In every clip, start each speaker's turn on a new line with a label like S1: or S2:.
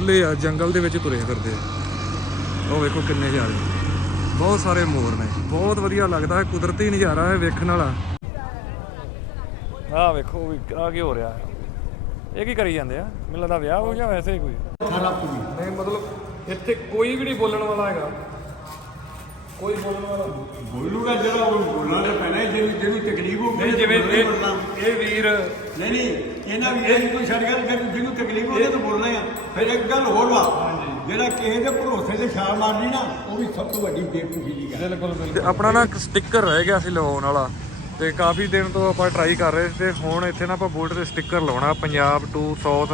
S1: ਖੁੱਲੇ ਆ ਜੰਗਲ ਦੇ ਵਿੱਚ ਤੁਰੇ ਫਿਰਦੇ ਆ। ਉਹ ਵੇਖੋ ਕਿੰਨੇ ਜ਼ਿਆਦਾ ਬਹੁਤ ਸਾਰੇ ਮੋਰ ਨੇ। ਬਹੁਤ ਵਧੀਆ ਲੱਗਦਾ ਹੈ ਕੁਦਰਤੀ ਨਜ਼ਾਰਾ ਹੈ ਵੇਖਣ ਵਾਲਾ। ਆਹ ਵੇਖੋ ਵੀ ਆ ਕੀ ਹੋ ਰਿਹਾ ਹੈ। ਇਹ ਕੀ ਕਰੀ ਜਾਂਦੇ ਆ? ਮੈਨੂੰ ਲੱਗਦਾ ਵਿਆਹ ਹੋ ਜਾਂ ਵੈਸੇ ਹੀ ਕੋਈ। ਨਹੀਂ ਮਤਲਬ ਇੱਥੇ ਕੋਈ ਵੀ ਨਹੀਂ ਬੋਲਣ ਵਾਲਾ ਹੈਗਾ। ਕੋਈ ਬੋਲਣ ਵਾਲਾ
S2: ਬੋਲੂਗਾ ਜਿਹੜਾ ਉਹ ਬੋਲਣਾ ਤਾਂ ਪੈਣਾ ਹੈ, ਜਿਹਨੂੰ ਜਿਹਨੂੰ ਤਕਲੀਫ ਹੋਊਗੀ
S1: ਨਹੀਂ ਜਿਵੇਂ ਇਹ ਵੀਰ
S2: ਨਹੀਂ ਨਹੀਂ। ਇਹਨਾਂ ਵੀ ਇਹ ਕੋਈ ਛੱਡ ਗੱਲ ਕਰ ਜਿਹਨੂੰ ਤਕਲੀਫ ਹੋਵੇ ਤਾਂ ਬੋਲਣਾ ਹੀ ਆ। ਫਿਰ ਇੱਕ ਗੱਲ ਹੋਰ ਵਾ ਜਿਹੜਾ ਕਿਸੇ ਦੇ ਭਰੋਸੇ ਤੇ ਛਾਲ ਮਾਰਨੀ ਨਾ ਉਹ ਵੀ ਸਭ ਤੋਂ ਵੱਡੀ ਬੇਵਕੂਫੀ ਦੀ ਗੱਲ
S1: ਬਿਲਕੁਲ ਬਿਲਕੁਲ। ਆਪਣਾ ਨਾ ਇੱਕ ਸਟicker ਰਹਿ ਗਿਆ ਸੀ ਲਵਾਉਣ ਵਾਲਾ ਤੇ ਕਾਫੀ ਦਿਨ ਤੋਂ ਆਪਾਂ ਟਰਾਈ ਕਰ ਰਹੇ ਸੀ ਤੇ ਹੁਣ ਇੱਥੇ ਨਾ ਆਪਾਂ ਬੁਲਟ ਤੇ ਸਟicker ਲਾਉਣਾ Punjab to South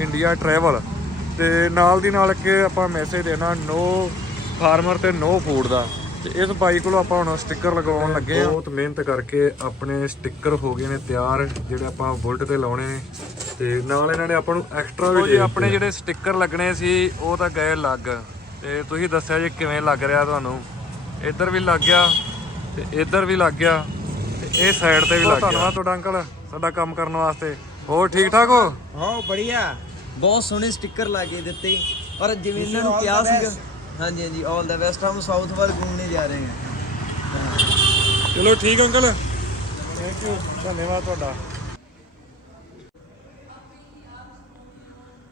S1: India travel ਤੇ ਨਾਲ ਦੀ ਨਾਲ ਕਿ ਆਪਾਂ ਮੈਸੇਜ ਦੇਣਾ ਨੋ ਫਾਰਮਰ ਤੇ ਨੋ ਫੂਡ ਦਾ। ਤੇ ਇਸ ਬਾਈ ਕੋਲੋਂ ਆਪਾਂ ਹੁਣ ਸਟicker ਲਗਾਉਣ ਲੱਗੇ ਆ ਬਹੁਤ ਮਿਹਨਤ ਕਰਕੇ ਆਪਣੇ ਸਟicker ਹੋ ਗਏ ਨੇ ਤਿਆਰ ਜਿਹੜੇ ਆਪਾਂ ਬੁਲਟ ਤੇ ਲਾਉਣੇ ਨੇ। ਤੇ ਨਾਲ ਇਹਨਾਂ ਨੇ ਆਪਾਂ ਨੂੰ ਐਕਸਟਰਾ ਵੀ ਦੇ ਆਪਣੇ ਜਿਹੜੇ ਸਟicker ਲੱਗਣੇ ਸੀ ਉਹ ਤਾਂ ਗਏ ਲੱਗ ਤੇ ਤੁਸੀਂ ਦੱਸਿਆ ਜੀ ਕਿਵੇਂ ਲੱਗ ਰਿਹਾ ਤੁਹਾਨੂੰ। ਇੱਧਰ ਵੀ ਲੱਗ ਗਿਆ ਤੇ ਇੱਧਰ ਵੀ ਲੱਗ ਗਿਆ ਤੇ ਇਹ ਸਾਈਡ ਤੇ ਵੀ ਲੱਗ ਗਿਆ। ਧੰਨਵਾਦ ਤੁਹਾਡਾ ਅੰਕਲ ਸਾਡਾ ਕੰਮ ਕਰਨ ਵਾਸਤੇ। ਹੋਰ ਠੀਕ ਠਾਕ ਹੋ?
S3: ਹਾਂ ਬੜੀਆ। ਬਹੁਤ ਸੋਹਣੇ ਸਟicker ਲਾ ਕੇ ਦਿੱਤੇ। ਪਰ ਜਿਵੇਂ ਇਹਨਾਂ ਨੂੰ ਕਿਹਾ ਸੀਗਾ ਹਾਂਜੀ ਹਾਂਜੀ ਆਲ ਦਾ ਬੈਸਟ ਹਮ ਸਾਊਥ ਵੱਲ ਘੁੰਮਣੇ ਜਾ ਰਹੇ ਹਾਂ।
S1: ਚਲੋ ਠੀਕ ਅੰਕਲ। ਥੈਂਕ ਯੂ ਧੰਨਵਾਦ ਤੁਹਾਡਾ।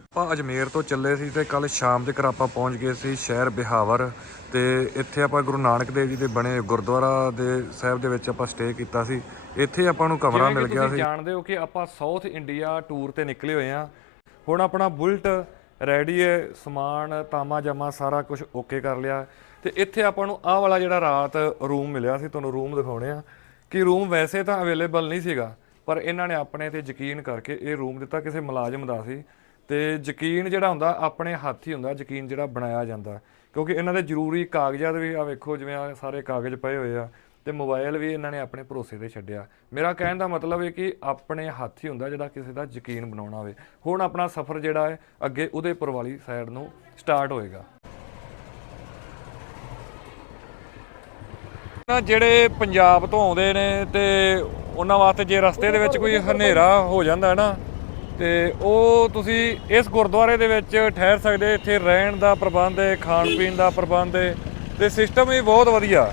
S1: ਆਪਾਂ ਅਜਮੇਰ ਤੋਂ ਚੱਲੇ ਸੀ ਤੇ ਕੱਲ ਸ਼ਾਮ ਤੱਕ ਆਪਾਂ ਪਹੁੰਚ ਗਏ ਸੀ ਸ਼ਹਿਰ ਬਿਹਾਵਰ ਤੇ ਇੱਥੇ ਆਪਾਂ ਗੁਰੂ ਨਾਨਕ ਦੇਵ ਜੀ ਦੇ ਬਣੇ ਗੁਰਦੁਆਰਾ ਦੇ ਸਾਹਿਬ ਦੇ ਵਿੱਚ ਆਪਾਂ ਸਟੇ ਕੀਤਾ ਸੀ। ਇੱਥੇ ਆਪਾਂ ਨੂੰ ਕਮਰਾ ਮਿਲ ਗਿਆ ਸੀ। ਜਾਣਦੇ ਹੋ ਕਿ ਆਪਾਂ ਸਾਊਥ ਇੰਡੀਆ ਟੂਰ ਤੇ ਨਿਕਲੇ ਹੋਏ ਆ ਹੁਣ ਆਪਣਾ ਬੁਲਟ ਰੈਡੀ ਹੈ, ਸਮਾਨ, ਤਾਮਾ ਜਮਾ, ਸਾਰਾ ਕੁਝ ਓਕੇ ਕਰ ਲਿਆ। ਤੇ ਇੱਥੇ ਆਪਾਂ ਨੂੰ ਆਹ ਵਾਲਾ ਜਿਹੜਾ ਰਾਤ ਰੂਮ ਮਿਲਿਆ ਸੀ, ਤੁਹਾਨੂੰ ਰੂਮ ਦਿਖਾਉਣੇ ਆ। ਕਿ ਰੂਮ ਵੈਸੇ ਤਾਂ ਅਵੇਲੇਬਲ ਨਹੀਂ ਸੀਗਾ, ਪਰ ਇਹਨਾਂ ਨੇ ਆਪਣੇ ਤੇ ਯਕੀਨ ਕਰਕੇ ਇਹ ਰੂਮ ਦਿੱਤਾ, ਕਿਸੇ ਮੁਲਾਜ਼ਮ ਦਾ ਸੀ। ਤੇ ਯਕੀਨ ਜਿਹੜਾ ਹੁੰਦਾ, ਆਪਣੇ ਹੱਥ ਹੀ ਹੁੰਦਾ, ਯਕੀਨ ਜਿਹੜਾ ਬਣਾਇਆ ਜਾਂਦਾ। ਕਿਉਂਕਿ ਇਹਨਾਂ ਦੇ ਜ਼ਰੂਰੀ ਕਾਗਜ਼ਾਤ ਵੀ ਆ, ਵੇਖੋ ਜਿਵੇਂ ਆ, ਸਾਰੇ ਕਾਗਜ਼ ਪਏ ਹੋਏ ਆ। ਤੇ ਮੋਬਾਈਲ ਵੀ ਇਹਨਾਂ ਨੇ ਆਪਣੇ ਭਰੋਸੇ ਤੇ ਛੱਡਿਆ। ਮੇਰਾ ਕਹਿਣ ਦਾ ਮਤਲਬ ਹੈ ਕਿ ਆਪਣੇ ਹੱਥ ਹੀ ਹੁੰਦਾ ਜਿਹੜਾ ਕਿਸੇ ਦਾ ਯਕੀਨ ਬਣਾਉਣਾ ਹੋਵੇ। ਹੁਣ ਆਪਣਾ ਸਫ਼ਰ ਜਿਹੜਾ ਹੈ, ਅੱਗੇ ਉਦੇਪੁਰ ਵਾਲੀ ਸਾਈਡ ਨੂੰ ਸਟਾਰਟ ਹੋਏਗਾ। ਨਾ ਜਿਹੜੇ ਪੰਜਾਬ ਤੋਂ ਆਉਂਦੇ ਨੇ ਤੇ ਉਹਨਾਂ ਵਾਸਤੇ ਜੇ ਰਸਤੇ ਦੇ ਵਿੱਚ ਕੋਈ ਹਨੇਰਾ ਹੋ ਜਾਂਦਾ ਹੈ ਨਾ, ਤੇ ਉਹ ਤੁਸੀਂ ਇਸ ਗੁਰਦੁਆਰੇ ਦੇ ਵਿੱਚ ਠਹਿਰ ਸਕਦੇ ਇੱਥੇ ਰਹਿਣ ਦਾ ਪ੍ਰਬੰਧ ਹੈ ਖਾਣ ਪੀਣ ਦਾ ਪ੍ਰਬੰਧ ਹੈ ਤੇ ਸਿਸਟਮ ਵੀ ਬਹੁਤ ਵਧੀਆ।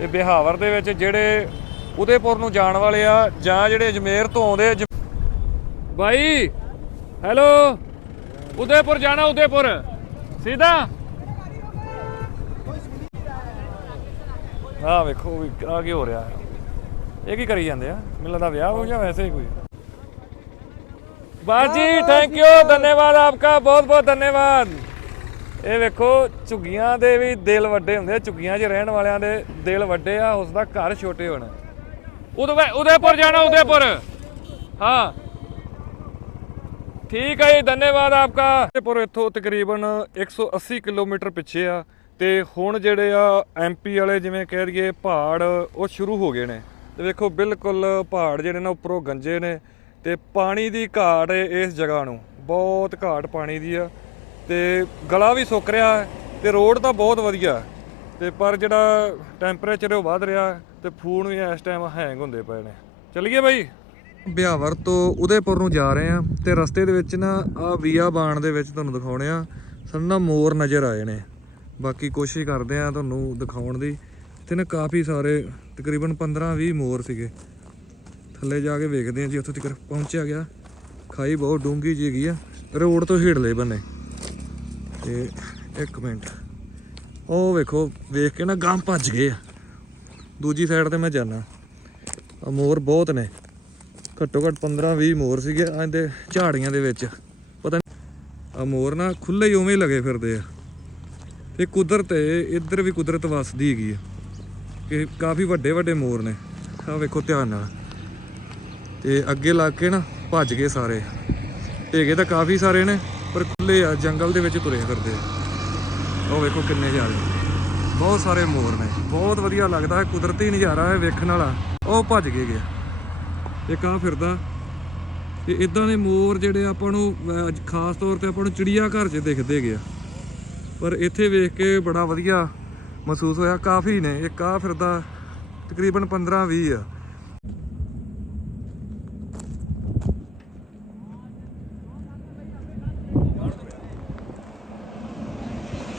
S1: ਤੇ ਬਿਹਾਵਰ ਦੇ ਵਿੱਚ ਜਿਹੜੇ ਉਦੇਪੁਰ ਨੂੰ ਜਾਣ ਵਾਲੇ ਆ ਜਾਂ ਜਿਹੜੇ ਅਜਮੇਰ ਤੋਂ ਆਉਂਦੇ ਆ, ਬਾਈ ਹੈਲੋ ਉਦੇਪੁਰ ਜਾਣਾ ਉਦੇਪੁਰ। ਸਿੱਧਾ? ਆਹ ਵੇਖੋ ਵੀ ਆ ਕੀ ਹੋ ਰਿਹਾ। ਇਹ ਕੀ ਕਰੀ ਜਾਂਦੇ ਆ? ਮੈਨੂੰ ਲੱਗਦਾ ਵਿਆਹ ਹੋ ਜਾਂ ਵੈਸੇ ਹੀ ਕੋਈ। ਬਾਸ ਜੀ ਥੈਂਕ ਯੂ ਧੰਨਵਾਦ ਆਪਕਾ ਬਹੁਤ ਬਹੁਤ ਧੰਨਵਾਦ। ਇਹ ਵੇਖੋ ਝੁੱਗੀਆਂ ਦੇ ਵੀ ਦਿਲ ਵੱਡੇ ਹੁੰਦੇ ਆ ਝੁੱਗੀਆਂ 'ਚ ਰਹਿਣ ਵਾਲਿਆਂ ਦੇ ਦਿਲ ਵੱਡੇ ਆ ਉਸ ਦਾ ਘਰ ਛੋਟੇ ਹੋਣ। ਉਦੈ ਉਦੈਪੁਰ ਜਾਣਾ ਉਦੈਪੁਰ। ਹਾਂ। ਠੀਕ ਹੈ ਜੀ ਧੰਨਵਾਦ ਆਪਕਾ। ਉਦੈਪੁਰ ਇੱਥੋਂ ਤਕਰੀਬਨ 180 ਕਿਲੋਮੀਟਰ ਪਿੱਛੇ ਆ ਤੇ ਹੁਣ ਜਿਹੜੇ ਆ ਐਮਪੀ ਵਾਲੇ ਜਿਵੇਂ ਕਹਿ ਦਈਏ ਪਹਾੜ ਉਹ ਸ਼ੁਰੂ ਹੋ ਗਏ ਨੇ। ਤੇ ਵੇਖੋ ਬਿਲਕੁਲ ਪਹਾੜ ਜਿਹੜੇ ਨੇ ਉੱਪਰੋਂ ਗੰਜੇ ਨੇ ਤੇ ਪਾਣੀ ਦੀ ਘਾਟ ਹੈ ਇਸ ਜਗ੍ਹਾ ਨੂੰ। ਬਹੁਤ ਘਾਟ ਪਾਣੀ ਦੀ ਆ। ਤੇ ਗਲਾ ਵੀ ਸੁੱਕ ਰਿਹਾ ਹੈ ਤੇ ਰੋਡ ਤਾਂ ਬਹੁਤ ਵਧੀਆ ਹੈ। ਤੇ ਪਰ ਜਿਹੜਾ ਟੈਂਪਰੇਚਰ ਉਹ ਵੱਧ ਰਿਹਾ ਹੈ ਤੇ ਫੋਨ ਵੀ ਇਸ ਟਾਈਮ ਹੈਂਗ ਹੁੰਦੇ ਪਏ ਨੇ। ਚਲਿਏ ਬਾਈ। ਬਿਹਾਵਰ ਤੋਂ ਉਦੈਪੁਰ ਨੂੰ ਜਾ ਰਹੇ ਆ ਤੇ ਰਸਤੇ ਦੇ ਵਿੱਚ ਨਾ ਆ ਵੀਆ ਦੇ ਵਿੱਚ ਤੁਹਾਨੂੰ ਦਿਖਾਉਣੇ ਆ ਸਾਨੂੰ ਨਾ ਮੋਰ ਨਜ਼ਰ ਆਏ ਨੇ। ਬਾਕੀ ਕੋਸ਼ਿਸ਼ ਕਰਦੇ ਆ ਤੁਹਾਨੂੰ ਦਿਖਾਉਣ ਦੀ। ਤੇ ਨਾ ਕਾਫੀ ਸਾਰੇ ਤਕਰੀਬਨ 15 20 ਮੋਰ ਸੀਗੇ। ਥੱਲੇ ਜਾ ਕੇ ਵੇਖਦੇ ਆ ਜੀ, ਉੱਥੇ ਤੱਕ ਪਹੁੰਚਿਆ ਗਿਆ। ਖਾਈ ਬਹੁਤ ਡੂੰਗੀ ਜੀ ਗਈ ਆ। ਰੋਡ ਤੋਂ ਹੀੜਲੇ ਬੰਨੇ। ਤੇ ਇੱਕ ਮਿੰਟ। ਉਹ ਵੇਖੋ, ਵੇਖ ਕੇ ਨਾ ਗਾਂ ਭੱਜ ਗਏ ਆ। ਦੂਜੀ ਸਾਈਡ ਤੇ ਮੈਂ ਜਾਣਾ ਆ ਮੋਰ ਬਹੁਤ ਨੇ। ਘੱਟੋ ਘੱਟ 15 20 ਮੋਰ ਸੀਗੇ ਇਹਦੇ ਝਾੜੀਆਂ ਦੇ ਵਿੱਚ। ਪਤਾ ਨਹੀਂ ਆ ਮੋਰ ਨਾ ਖੁੱਲੇ ਹੀ ਉਵੇਂ ਹੀ ਲਗੇ ਫਿਰਦੇ ਆ। ਤੇ ਕੁਦਰਤ ਇੱਧਰ ਵੀ ਕੁਦਰਤ ਵਸਦੀ ਹੈਗੀ ਆ। ਕਿ ਕਾਫੀ ਵੱਡੇ ਵੱਡੇ ਮੋਰ ਨੇ। ਆ ਵੇਖੋ ਧਿਆਨ ਨਾਲ। ਤੇ ਅੱਗੇ ਲੱਗ ਕੇ ਨਾ ਭੱਜ ਗਏ ਸਾਰੇ। ਹੈਗੇ ਤਾਂ ਕਾਫੀ ਸਾਰੇ ਨੇ। ਪਰ ਖੁੱਲੇ ਆ, ਜੰਗਲ ਦੇ ਵਿੱਚ ਤੁਰੇ ਫਿਰਦੇ ਆ। ਉਹ ਵੇਖੋ ਕਿੰਨੇ ਜ਼ਿਆਦਾ ਬਹੁਤ ਸਾਰੇ ਮੋਰ ਨੇ। ਬਹੁਤ ਵਧੀਆ ਲੱਗਦਾ ਹੈ, ਕੁਦਰਤੀ ਨਜ਼ਾਰਾ ਹੈ ਵੇਖਣ ਵਾਲਾ। ਉਹ ਭੱਜ ਗਏ ਗਿਆ। ਇੱਕ ਆ ਫਿਰਦਾ। ਤੇ ਇਦਾਂ ਦੇ ਮੋਰ ਜਿਹੜੇ ਆਪਾਂ ਨੂੰ ਖਾਸ ਤੌਰ ਤੇ ਆਪਾਂ ਨੂੰ ਚਿੜੀਆ ਘਰ 'ਚ ਦਿਖਦੇ ਗਿਆ ਪਰ ਇੱਥੇ ਵੇਖ ਕੇ ਬੜਾ ਵਧੀਆ ਮਹਿਸੂਸ ਹੋਇਆ। ਕਾਫੀ ਨੇ। ਇੱਕ ਆ ਫਿਰਦਾ, ਤਕਰੀਬਨ 15 20 ਆ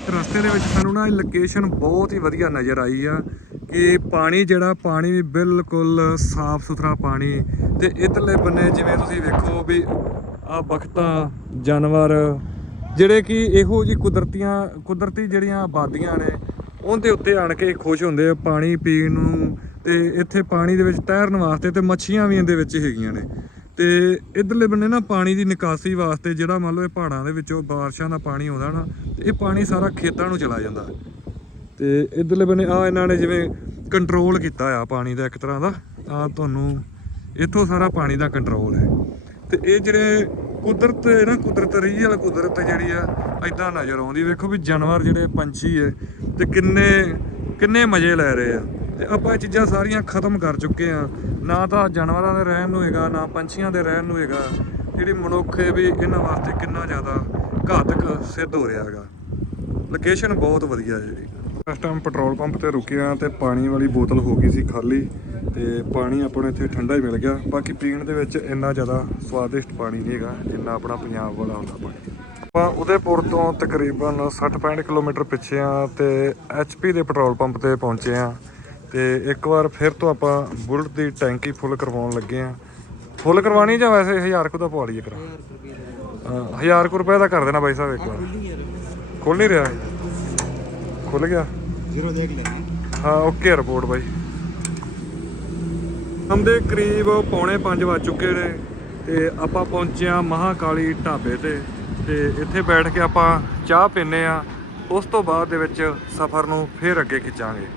S1: ਤੇ ਰਸਤੇ ਦੇ ਵਿੱਚ ਸਾਨੂੰ ਨਾ ਇਹ ਲੋਕੇਸ਼ਨ ਬਹੁਤ ਹੀ ਵਧੀਆ ਨਜ਼ਰ ਆਈ ਆ ਕਿ ਪਾਣੀ ਜਿਹੜਾ, ਪਾਣੀ ਵੀ ਬਿਲਕੁਲ ਸਾਫ਼ ਸੁਥਰਾ ਪਾਣੀ ਤੇ ਇਧਰਲੇ ਬੰਨੇ ਜਿਵੇਂ ਤੁਸੀਂ ਵੇਖੋ ਵੀ ਆ ਬਖਤਾਂ, ਜਾਨਵਰ, ਜਿਹੜੇ ਕਿ ਇਹੋ ਜੀ ਕੁਦਰਤੀਆਂ, ਕੁਦਰਤੀ ਜਿਹੜੀਆਂ ਆਬਾਦੀਆਂ ਨੇ, ਉਹਦੇ ਉੱਤੇ ਆਣ ਕੇ ਖੁਸ਼ ਹੁੰਦੇ ਆ ਪਾਣੀ ਪੀਣ ਨੂੰ ਤੇ ਇੱਥੇ ਪਾਣੀ ਦੇ ਵਿੱਚ ਤੈਰਨ ਵਾਸਤੇ ਤੇ ਮੱਛੀਆਂ ਵੀ ਇਹਦੇ ਵਿੱਚ ਹੈਗੀਆਂ ਨੇ। ਤੇ ਇਧਰਲੇ ਬੰਨੇ ਨਾ ਪਾਣੀ ਦੀ ਨਿਕਾਸੀ ਵਾਸਤੇ ਜਿਹੜਾ ਮੰਨ ਲਓ ਇਹ ਪਹਾੜਾਂ ਦੇ ਵਿੱਚੋਂ ਬਾਰਿਸ਼ਾਂ ਦਾ ਪਾਣੀ ਆਉਂਦਾ ਨਾ, ਤੇ ਇਹ ਪਾਣੀ ਸਾਰਾ ਖੇਤਾਂ ਨੂੰ ਚਲਾ ਜਾਂਦਾ। ਤੇ ਇਧਰਲੇ ਬੰਨੇ ਆ ਇਹਨਾਂ ਨੇ ਜਿਵੇਂ ਕੰਟਰੋਲ ਕੀਤਾ ਆ ਪਾਣੀ ਦਾ ਇੱਕ ਤਰ੍ਹਾਂ ਦਾ ਆ ਤੁਹਾਨੂੰ ਇੱਥੋਂ ਸਾਰਾ ਪਾਣੀ ਦਾ ਕੰਟਰੋਲ ਹੈ। ਤੇ ਇਹ ਜਿਹੜੇ ਕੁਦਰਤ ਹੈ ਨਾ, ਕੁਦਰਤ ਰੀਅਲ ਕੁਦਰਤ ਜਿਹੜੀ ਆ ਐਦਾਂ ਨਜ਼ਰ ਆਉਂਦੀ। ਵੇਖੋ ਵੀ ਜਾਨਵਰ ਜਿਹੜੇ ਪੰਛੀ ਹੈ, ਤੇ ਕਿੰਨੇ ਕਿੰਨੇ ਮਜ਼ੇ ਲੈ ਰਹੇ ਆ। ਤੇ ਆਪਾਂ ਇਹ ਚੀਜ਼ਾਂ ਸਾਰੀਆਂ ਖਤਮ ਕਰ ਚੁੱਕੇ ਆ। ਨਾ ਤਾਂ ਜਾਨਵਰਾਂ ਦੇ ਰਹਿਣ ਨੂੰ ਹੈਗਾ, ਨਾ ਪੰਛੀਆਂ ਦੇ ਰਹਿਣ ਨੂੰ ਹੈਗਾ। ਜਿਹੜੀ ਮਨੁੱਖ ਹੈ ਵੀ ਇਹਨਾਂ ਵਾਸਤੇ ਕਿੰਨਾ ਜ਼ਿਆਦਾ ਘਾਤਕ ਸਿੱਧ ਹੋ ਰਿਹਾ ਹੈਗਾ। ਲੋਕੇਸ਼ਨ ਬਹੁਤ ਵਧੀਆ ਹੈ ਜੀ। ਇਸ ਟਾਈਮ ਪੈਟਰੋਲ ਪੰਪ ਤੇ ਰੁਕਿਆ ਤੇ ਪਾਣੀ ਵਾਲੀ ਬੋਤਲ ਹੋ ਗਈ ਸੀ ਖਾਲੀ ਤੇ ਪਾਣੀ ਆਪਾਂ ਨੂੰ ਇੱਥੇ ਠੰਡਾ ਹੀ ਮਿਲ ਗਿਆ। ਬਾਕੀ ਪੀਣ ਦੇ ਵਿੱਚ ਇੰਨਾ ਜ਼ਿਆਦਾ ਸਵਾਦਿਸ਼ਟ ਪਾਣੀ ਨਹੀਂ ਹੈਗਾ, ਜਿੰਨਾ ਆਪਣਾ ਪੰਜਾਬ ਵਾਲਾ ਹੁੰਦਾ ਪਾਣੀ। ਆਪਾਂ ਉਦੈਪੁਰ ਤੋਂ ਤਕਰੀਬਨ 60-65 ਕਿਲੋਮੀਟਰ ਪਿੱਛੇ ਆ ਤੇ ਐਚਪੀ ਦੇ ਪੈਟਰੋਲ ਪੰਪ ਤੇ ਪਹੁੰਚੇ ਆ। ਤੇ ਇੱਕ ਵਾਰ ਫਿਰ ਤੋਂ ਆਪਾਂ ਬੁਲਟ ਦੀ ਟੈਂਕੀ ਫੁੱਲ ਕਰਵਾਉਣ ਲੱਗੇ ਆ ਫੁੱਲ ਕਰਵਾਣੀ ਜਾਂ ਵੈਸੇ 1000 ਕੁ ਦਾ ਪਵਾ ਲਈਏ ਕਰਾ 1000 ਕੁ ਰੁਪਏ ਦਾ ਕਰ ਦੇਣਾ ਬਾਈ ਸਾਹਿਬ ਇੱਕ ਵਾਰ। ਖੁੱਲ ਨਹੀਂ ਰਿਹਾ। ਖੁੱਲ ਗਿਆ?
S2: ਜ਼ੀਰੋ ਦੇਖ ਲੈਂਗੇ
S1: ਹਾਂ। ਓਕੇ ਰਿਪੋਰਟ ਬਾਈ। ਹਮ ਦੇ ਕਰੀਬ ਪੌਣੇ 5 ਵੱਜ ਚੁੱਕੇ ਨੇ ਤੇ ਆਪਾਂ ਪਹੁੰਚੇ ਆ ਮਹਾਕਾਲੀ ਢਾਬੇ ਤੇ। ਤੇ ਇੱਥੇ ਬੈਠ ਕੇ ਆਪਾਂ ਚਾਹ ਪੀਨੇ ਆ ਉਸ ਤੋਂ ਬਾਅਦ ਦੇ ਵਿੱਚ ਸਫ਼ਰ ਨੂੰ ਫੇਰ ਅੱਗੇ ਖਿੱਚਾਂਗੇ।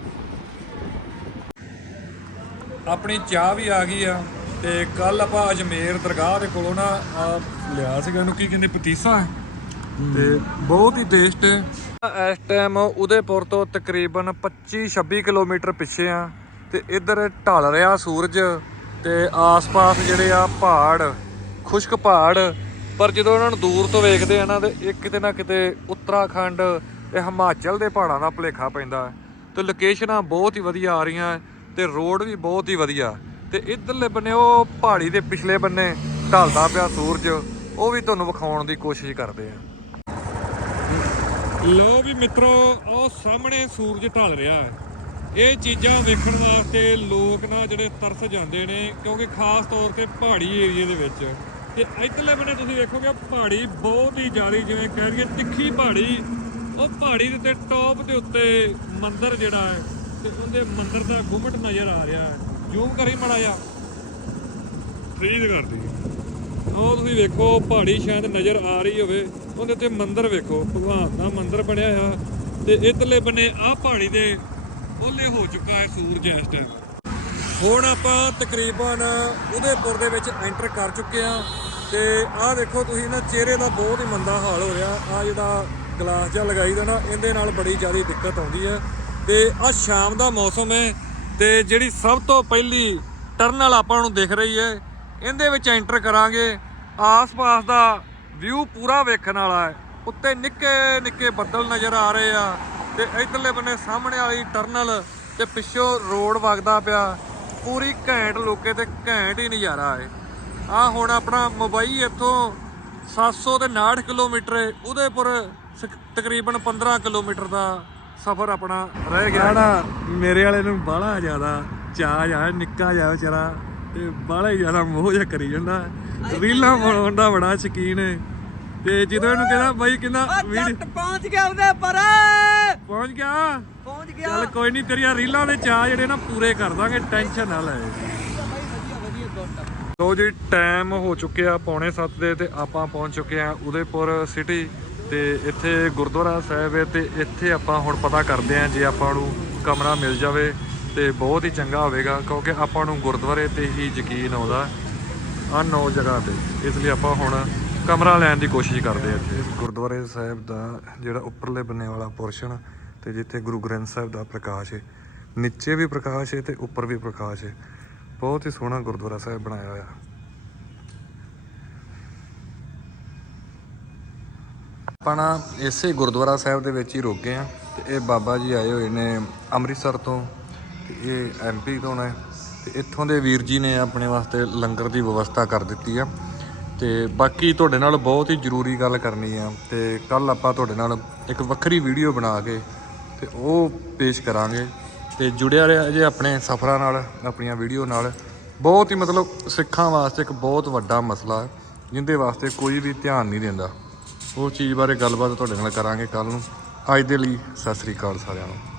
S1: ਆਪਣੀ ਚਾਹ ਵੀ ਆ ਗਈ ਆ ਤੇ ਕੱਲ ਆਪਾਂ ਅਜਮੇਰ ਦਰਗਾਹ ਦੇ ਕੋਲੋਂ ਨਾ ਲਿਆ ਸੀਗਾ ਇਹਨੂੰ, ਕੀ ਕਹਿੰਦੇ, ਪਤੀਸਾ? ਤੇ ਬਹੁਤ ਹੀ ਟੇਸਟ ਹੈ। ਇਸ ਟਾਈਮ ਉਦੇਪੁਰ ਤੋਂ ਤਕਰੀਬਨ 25-26 ਕਿਲੋਮੀਟਰ ਪਿੱਛੇ ਆ ਤੇ ਇੱਧਰ ਢਲ ਰਿਹਾ ਸੂਰਜ ਤੇ ਆਸ-ਪਾਸ ਜਿਹੜੇ ਆ ਪਹਾੜ, ਖੁਸ਼ਕ ਪਹਾੜ, ਪਰ ਜਦੋਂ ਇਹਨਾਂ ਨੂੰ ਦੂਰ ਤੋਂ ਵੇਖਦੇ ਆ ਨਾ ਤੇ ਇਹ ਕਿਤੇ ਨਾ ਕਿਤੇ ਉੱਤਰਾਖੰਡ ਤੇ ਹਿਮਾਚਲ ਦੇ ਪਹਾੜਾਂ ਦਾ ਭੁਲੇਖਾ ਪੈਂਦਾ ਹੈ। ਤੇ ਲੋਕੇਸ਼ਨਾਂ ਬਹੁਤ ਹੀ ਵਧੀਆ ਆ ਰਹੀਆਂ ਤੇ ਰੋਡ ਵੀ ਬਹੁਤ ਹੀ ਵਧੀਆ। ਤੇ ਇਧਰਲੇ ਬੰਨੇ, ਉਹ ਪਹਾੜੀ ਦੇ ਪਿਛਲੇ ਬੰਨੇ ਢਲਦਾ ਪਿਆ ਸੂਰਜ, ਉਹ ਵੀ ਤੁਹਾਨੂੰ ਵਿਖਾਉਣ ਦੀ ਕੋਸ਼ਿਸ਼ ਕਰਦੇ ਆ। ਲੋ ਵੀ ਮਿੱਤਰੋ, ਉਹ ਸਾਹਮਣੇ ਸੂਰਜ ਢਲ ਰਿਹਾ ਹੈ। ਇਹ ਚੀਜ਼ਾਂ ਵੇਖਣ ਵਾਸਤੇ ਲੋਕ ਨਾ ਜਿਹੜੇ ਤਰਸ ਜਾਂਦੇ ਨੇ, ਕਿਉਂਕਿ ਖਾਸ ਤੌਰ ਤੇ ਪਹਾੜੀ ਏਰੀਏ ਦੇ ਵਿੱਚ। ਤੇ ਇੱਧਰਲੇ ਬੰਨੇ ਤੁਸੀਂ ਵੇਖੋਗੇ ਪਹਾੜੀ ਬਹੁਤ ਹੀ ਜ਼ਿਆਦਾ ਜਿਵੇਂ ਕਹਿ ਰਹੀਏ ਤਿੱਖੀ ਪਹਾੜੀ। ਉਹ ਪਹਾੜੀ ਦੇ ਉੱਤੇ ਟੌਪ ਦੇ ਉੱਤੇ ਮੰਦਿਰ ਜਿਹੜਾ ਹੈ ਤੇ ਉਹਦੇ ਮੰਦਿਰ ਦਾ ਗੁੰਮਟ ਨਜ਼ਰ ਆ ਰਿਹਾ ਹੈ। ਜ਼ੂਮ ਕਰੀ ਮੜਾ ਜਾ ਫਰੀਦ ਕਰਦੀ ਉਹ ਤੁਸੀਂ ਵੇਖੋ ਪਹਾੜੀ ਸ਼ਾਇਦ ਨਜ਼ਰ ਆ ਰਹੀ ਹੋਵੇ। ਉਹਦੇ ਉੱਤੇ ਮੰਦਿਰ ਵੇਖੋ। ਭਗਵਾਨ ਦਾ ਮੰਦਿਰ ਬਣਿਆ ਆ ਤੇ ਇਧਰਲੇ ਬੰਨੇ ਆਹ ਪਹਾੜੀ ਦੇ ਓਲੇ ਹੋ ਚੁੱਕਾ ਹੈ ਸੂਰਜ ਇਸ ਟਾਈਮ ਹੁਣ ਆਪਾਂ ਤਕਰੀਬਨ ਉਦੇਪੁਰ ਦੇ ਵਿੱਚ ਐਂਟਰ ਕਰ ਚੁੱਕੇ ਆ ਤੇ ਆਹ ਦੇਖੋ ਤੁਸੀਂ ਨਾ ਚਿਹਰੇ ਦਾ ਬਹੁਤ ਹੀ ਮੰਦਾ ਹਾਲ ਹੋ ਰਿਹਾ। ਆ ਜਿਹੜਾ ਗਲਾਸ ਜਿਹਾ ਲਗਾਈਦਾ ਨਾ ਇਹਦੇ ਨਾਲ ਬੜੀ ਜ਼ਿਆਦਾ ਦਿੱਕਤ ਆਉਂਦੀ ਹੈ। ਤੇ ਆ ਸ਼ਾਮ ਦਾ ਮੌਸਮ ਹੈ ਤੇ ਜਿਹੜੀ ਸਭ ਤੋਂ ਪਹਿਲੀ ਟਰਨਲ ਆਪਾਂ ਨੂੰ ਦਿਖ ਰਹੀ ਹੈ। ਇਹਦੇ ਵਿੱਚ ਐਂਟਰ ਕਰਾਂਗੇ। ਆਸ-ਪਾਸ ਦਾ ਵਿਊ ਪੂਰਾ ਵੇਖਣ ਵਾਲਾ ਹੈ। ਉੱਤੇ ਨਿੱਕੇ ਨਿੱਕੇ ਬੱਦਲ ਨਜ਼ਰ ਆ ਰਹੇ ਆ ਤੇ ਇਧਰਲੇ ਬੰਨੇ ਸਾਹਮਣੇ ਵਾਲੀ ਟਰਨਲ ਤੇ ਪਿੱਛੋਂ ਰੋਡ ਵਗਦਾ ਪਿਆ। ਪੂਰੀ ਘੈਂਟ ਲੋਕੇ ਤੇ ਘੈਂਟ ਹੀ ਨਜ਼ਾਰਾ ਹੈ। ਆ ਹੁਣ ਆਪਣਾ ਮੁੰਬਈ ਇੱਥੋਂ 700 ਤੇ 69 ਕਿਲੋਮੀਟਰ ਹੈ। ਉਦੇਪੁਰ ਤਕਰੀਬਨ 15 ਕਿਲੋਮੀਟਰ ਦਾ ਸਫ਼ਰ ਆਪਣਾ ਰਹਿ ਗਿਆ। ਨਾ ਮੇਰੇ ਵਾਲੇ ਨੂੰ ਬਾਹਲਾ ਜ਼ਿਆਦਾ ਚਾਹ ਜਾ ਨਿੱਕਾ ਜਾ ਵਿਚਾਰਾ ਤੇ ਬਾਹਲਾ ਹੀ ਜ਼ਿਆਦਾ ਮੋਹ ਜਿਹਾ ਕਰੀ ਜਾਂਦਾ। ਰੀਲਾਂ ਬਣਾਉਣ ਦਾ ਬੜਾ ਸ਼ਕੀਨ। ਹੈ ਤੇ ਜਦੋਂ ਇਹਨੂੰ ਕਹਿੰਦਾ ਬਾਈ ਕਹਿੰਦਾ ਵੀਡੀਓ
S3: ਪਹੁੰਚ ਗਿਆ ਉਹਦੇ ਪਰ
S1: ਪਹੁੰਚ ਗਿਆ?
S3: ਪਹੁੰਚ
S1: ਚੱਲ ਕੋਈ ਨਹੀਂ ਤੇਰੀਆਂ ਰੀਲਾਂ ਦੇ ਚਾਹ ਜਿਹੜੇ ਨਾ ਪੂਰੇ ਕਰ ਦਾਂਗੇ ਟੈਨਸ਼ਨ ਨਾ ਲੈ। ਲੋ ਜੀ ਟਾਈਮ ਹੋ ਚੁੱਕਿਆ ਪੌਣੇ 7 ਦੇ ਤੇ ਆਪਾਂ ਪਹੁੰਚ ਚੁੱਕੇ ਆ ਉਦੇਪੁਰ ਸਿਟੀ ਤੇ ਇੱਥੇ ਗੁਰਦੁਆਰਾ ਸਾਹਿਬ ਹੈ ਤੇ ਇੱਥੇ ਆਪਾਂ ਹੁਣ ਪਤਾ ਕਰਦੇ ਆ ਜੇ ਆਪਾਂ ਨੂੰ ਕਮਰਾ ਮਿਲ ਜਾਵੇ ਤੇ ਬਹੁਤ ਹੀ ਚੰਗਾ ਹੋਵੇਗਾ, ਕਿਉਂਕਿ ਆਪਾਂ ਨੂੰ ਗੁਰਦੁਆਰੇ ਤੇ ਹੀ ਯਕੀਨ ਆਉਂਦਾ ਆ ਨੌ ਜਗ੍ਹਾ ਤੇ। ਇਸ ਲਈ ਆਪਾਂ ਹੁਣ ਕਮਰਾ ਲੈਣ ਦੀ ਕੋਸ਼ਿਸ਼ ਕਰਦੇ ਆ ਇੱਥੇ। ਗੁਰਦੁਆਰੇ ਸਾਹਿਬ ਦਾ ਜਿਹੜਾ ਉੱਪਰਲੇ ਬੰਨੇ ਵਾਲਾ ਪੋਰਸ਼ਨ ਤੇ ਜਿੱਥੇ ਗੁਰੂ ਗ੍ਰੰਥ ਸਾਹਿਬ ਦਾ ਪ੍ਰਕਾਸ਼ ਹੈ, ਨੀਚੇ ਵੀ ਪ੍ਰਕਾਸ਼ ਹੈ ਤੇ ਉੱਪਰ ਵੀ ਪ੍ਰਕਾਸ਼ ਹੈ। ਬਹੁਤ ਹੀ ਸੋਹਣਾ ਗੁਰਦੁਆਰਾ ਸਾਹਿਬ ਬਣਾਇਆ ਹੋਇਆ। ਆਪਾਂ ਨਾ ਇਸੇ ਗੁਰਦੁਆਰਾ ਸਾਹਿਬ ਦੇ ਵਿੱਚ ਹੀ ਰੁਕ ਗਏ ਆ ਤੇ ਇਹ ਬਾਬਾ ਜੀ ਆਏ ਹੋਏ ਨੇ ਅੰਮ੍ਰਿਤਸਰ ਤੋਂ ਤੇ ਇਹ ਐਮਪੀ ਤੋਂ ਨੇ ਤੇ ਇੱਥੋਂ ਦੇ ਵੀਰ ਜੀ ਨੇ ਆਪਣੇ ਵਾਸਤੇ ਲੰਗਰ ਦੀ ਵਿਵਸਥਾ ਕਰ ਦਿੱਤੀ ਆ ਤੇ ਬਾਕੀ ਤੁਹਾਡੇ ਨਾਲ ਬਹੁਤ ਹੀ ਜ਼ਰੂਰੀ ਗੱਲ ਕਰਨੀ ਆ ਤੇ ਕੱਲ ਆਪਾਂ ਤੁਹਾਡੇ ਨਾਲ ਇੱਕ ਵੱਖਰੀ ਵੀਡੀਓ ਬਣਾ ਕੇ ਤੇ ਉਹ ਪੇਸ਼ ਕਰਾਂਗੇ ਤੇ ਜੁੜਿਆ ਰਿਹਾ ਜੇ ਆਪਣੇ ਸਫ਼ਰਾਂ ਨਾਲ, ਆਪਣੀਆਂ ਵੀਡੀਓ ਨਾਲ। ਬਹੁਤ ਹੀ ਮਤਲਬ ਸਿੱਖਾਂ ਵਾਸਤੇ ਇੱਕ ਬਹੁਤ ਵੱਡਾ ਮਸਲਾ ਹੈ, ਜਿੰਦੇ ਵਾਸਤੇ ਕੋਈ ਵੀ ਧਿਆਨ ਨਹੀਂ ਦਿੰਦਾ। ਉਹ ਚੀਜ਼ ਬਾਰੇ ਗੱਲਬਾਤ ਤੁਹਾਡੇ ਨਾਲ ਕਰਾਂਗੇ ਕੱਲ ਨੂੰ। ਅੱਜ ਦੇ ਲਈ ਸਤਿ ਸ੍ਰੀ ਅਕਾਲ ਸਾਰਿਆਂ ਨੂੰ।